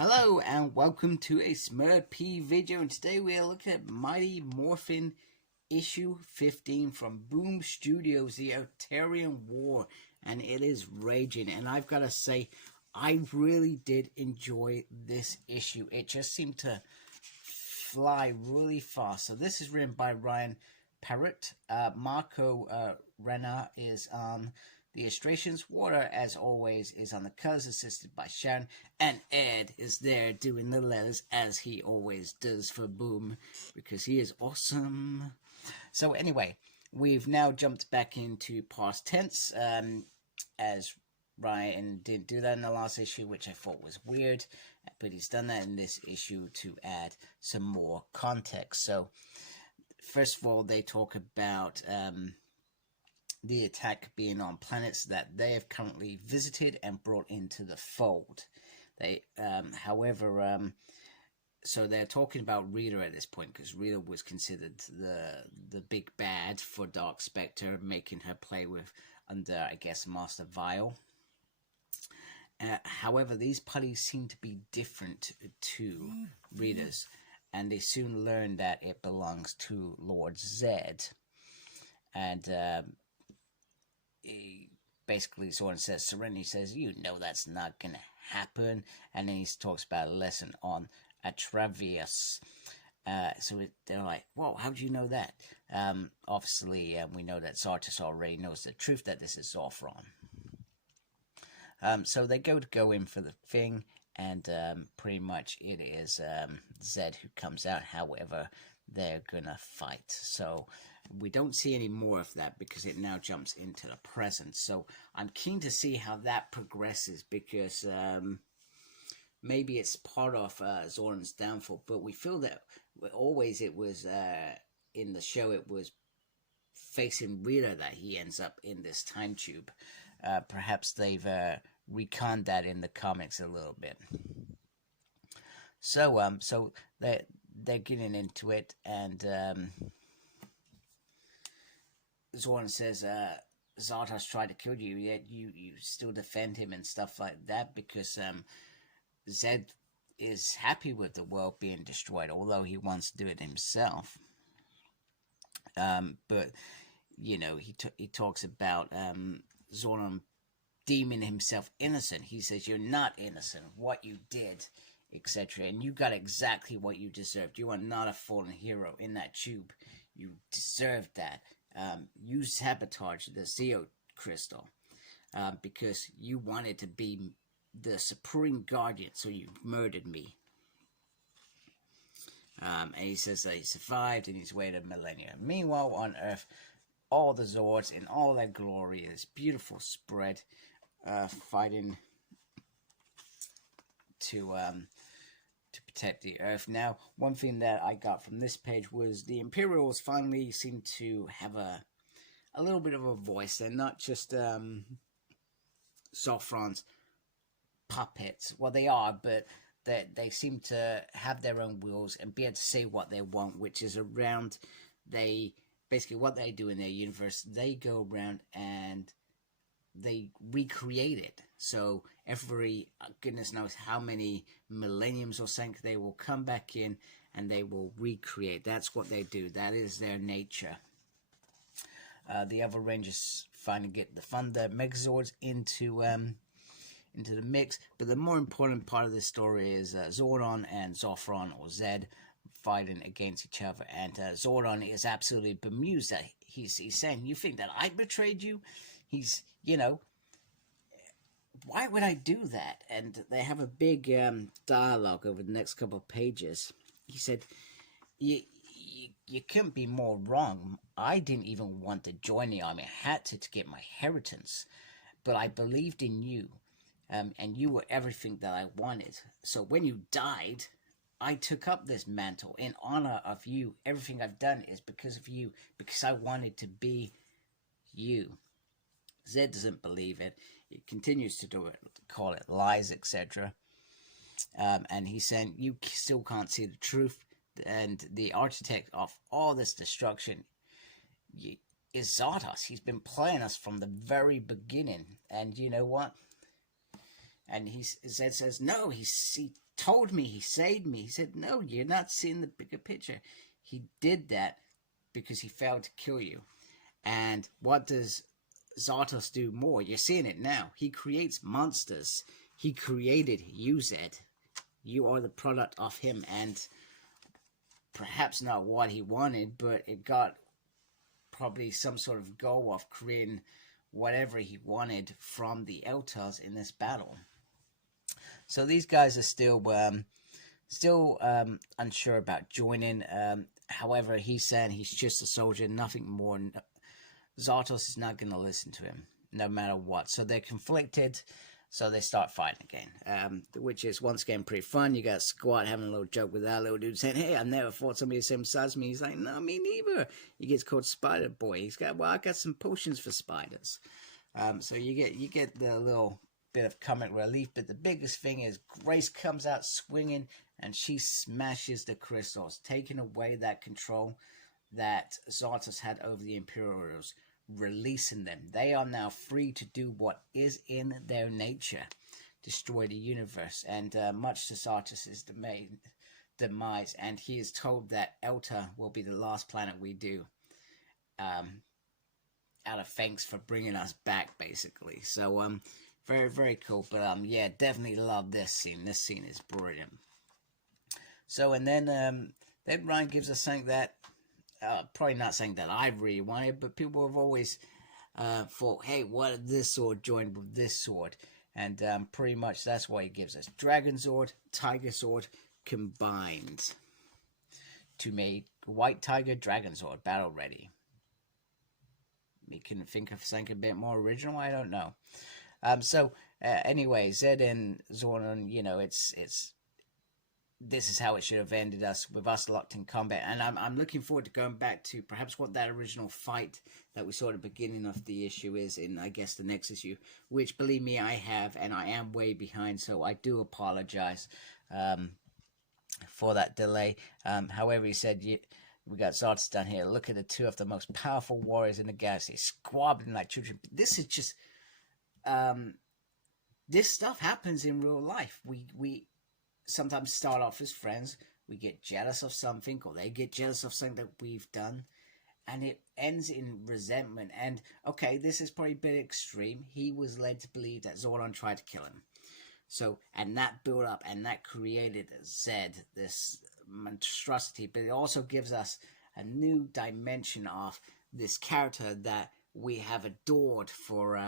Hello and welcome to a Smurp video, and today we are looking at Mighty Morphin issue 15 from Boom Studios, The Altarian War, and it is raging. And I've got to say, I really did enjoy this issue. It just seemed to fly really fast. So this is written by Ryan Parrott. Marco Renna is on the illustrations. Water, as always, is on the colors, assisted by Sharon. And Ed is there doing the letters, as he always does for Boom, because he is awesome. So anyway, we've now jumped back into past tense, as Ryan didn't do that in the last issue, which I thought was weird. But he's done that in this issue to add some more context. So, first of all, they talk about the attack being on planets that they have currently visited and brought into the fold. They, however, so they're talking about Rita at this point, because Rita was considered the big bad for Dark Spectre, making her play with under, I guess, Master Vial. However, these putties seem to be different to Rita's, and they soon learn that it belongs to Lord Zed. And he basically sort of says, Serenity says, you know that's not going to happen. And then he talks about a lesson on Atravius. They're like, whoa, how do you know that? Obviously, we know that Zartus already knows the truth that this is Zophron. So they go in for the thing, and pretty much it is Zed who comes out. However, they're gonna fight. So we don't see any more of that because it now jumps into the present. So I'm keen to see how that progresses, because maybe it's part of Zoran's downfall. But we feel that always it was in the show, it was facing Rita that he ends up in this time tube. Perhaps they've reconned that in the comics a little bit. So so they're getting into it, and Zoran says, Zartos tried to kill you, yet you still defend him and stuff like that, because Zed is happy with the world being destroyed, although he wants to do it himself. But you know, he talks about Zoran deeming himself innocent. He says, you're not innocent, what you did, etc. And you got exactly what you deserved. You are not a fallen hero in that tube. You deserved that. You sabotaged the Zeo crystal because you wanted to be the supreme guardian, so you murdered me. And he says that he survived and he's waited millennia. Meanwhile, on Earth, all the Zords in all their glory, this beautiful spread, fighting to protect the Earth. Now, one thing that I got from this page was the Imperials finally seem to have a little bit of a voice. They're not just Zophron's puppets. Well, they are, but they seem to have their own wills and be able to say what they want, which is around, basically what they do in their universe, they go around and they recreate it. So every goodness knows how many millenniums or something, they will come back in and they will recreate. That's what they do. That is their nature. The other Rangers finally get the Thunder Megazords into the mix, but the more important part of this story is Zordon and Zophron, or Zed, fighting against each other, and Zordon is absolutely bemused that he's saying, you think that I betrayed you? He's, you know, why would I do that? And they have a big dialogue over the next couple of pages. He said, you couldn't be more wrong. I didn't even want to join the army. I had to get my inheritance, but I believed in you. And you were everything that I wanted. So when you died, I took up this mantle in honor of you. Everything I've done is because of you, because I wanted to be you. Zed doesn't believe it. He continues to do it, call it lies, etc. And he's saying, you still can't see the truth. And the architect of all this destruction is Zardos. He's been playing us from the very beginning. And you know what? And Zed says, no, he told me, he saved me. He said, no, you're not seeing the bigger picture. He did that because he failed to kill you. And what does Zartos do more? You're seeing it now. He creates monsters. He created you, Zed. You are the product of him, and perhaps not what he wanted, but it got probably some sort of goal of creating whatever he wanted from the Eltars in this battle. So these guys are still unsure about joining. However, he's saying he's just a soldier, nothing more. Zartos is not going to listen to him, no matter what. So they're conflicted, so they start fighting again, which is, once again, pretty fun. You got Squat having a little joke with that little dude, saying, hey, I've never fought somebody the same size as me. He's like, no, me neither. He gets called Spider Boy. He's got, well, I got some potions for spiders. So you get the little bit of comic relief, but the biggest thing is Grace comes out swinging, and she smashes the crystals, taking away that control that Zartos had over the Imperials, releasing them. They are now free to do what is in their nature, destroy the universe, and much to Zartos' demise, and he is told that Elta will be the last planet we do, out of thanks for bringing us back, basically. So very, very cool. But yeah, definitely love this scene. This scene is brilliant. So, and then Ryan gives us something that probably not something that I really wanted, but people have always thought, hey, what if this sword joined with this sword? And pretty much that's what he gives us. Dragon Sword, Tiger Sword combined to make White Tiger Dragon Sword battle ready. We can think of something a bit more original. I don't know. Anyway, Zed and Zordon, you know, it's this is how it should have ended, us with us locked in combat, and I'm looking forward to going back to perhaps what that original fight that we saw at the beginning of the issue is in, I guess, the next issue, which, believe me, I have, and I am way behind, so I do apologize for that delay. However, he said, we got Zartos down here. Look at the two of the most powerful warriors in the galaxy, squabbling like children. This is just, this stuff happens in real life. We sometimes start off as friends. We get jealous of something, or they get jealous of something that we've done, and it ends in resentment. And okay, this is probably a bit extreme. He was led to believe that Zordon tried to kill him. So, and that built up, and that created Zed, this monstrosity, but it also gives us a new dimension of this character that we have adored for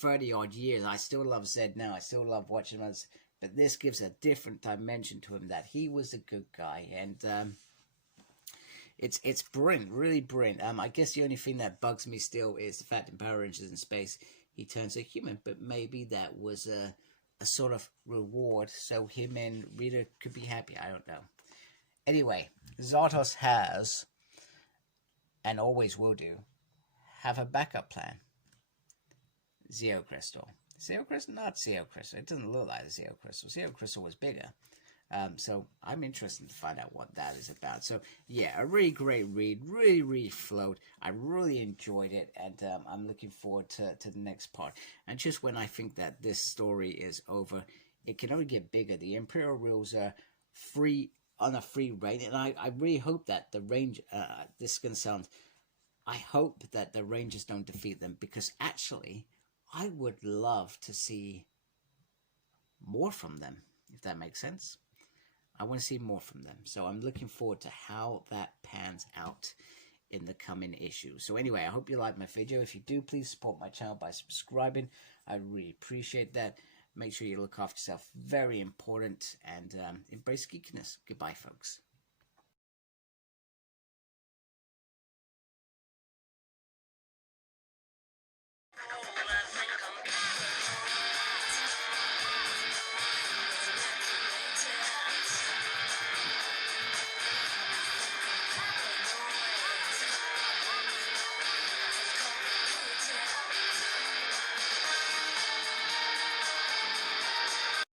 30 odd years. I still love Zed now. I still love watching him, but this gives a different dimension to him, that he was a good guy, and it's brilliant, really brilliant. I guess the only thing that bugs me still is the fact in Power Rangers in Space he turns a human, but maybe that was a sort of reward so him and Rita could be happy. I don't know. Anyway, Zartos has, and always will do, have a backup plan. Zeo Crystal. Zeo Crystal? Not Zeo Crystal. It doesn't look like Zeo Crystal. Zeo Crystal was bigger. So I'm interested to find out what that is about. So yeah, a really great read. Really, really flowed. I really enjoyed it, and I'm looking forward to the next part. And just when I think that this story is over, it can only get bigger. The Imperial rules are free, on a free reign, and I really hope that the range, this is going to sound, I hope that the Rangers don't defeat them, because actually I would love to see more from them, if that makes sense. I want to see more from them, so I'm looking forward to how that pans out in the coming issue. So anyway, I hope you liked my video. If you do, please support my channel by subscribing. I really appreciate that. Make sure you look after yourself. Very important. And embrace geekiness. Goodbye, folks.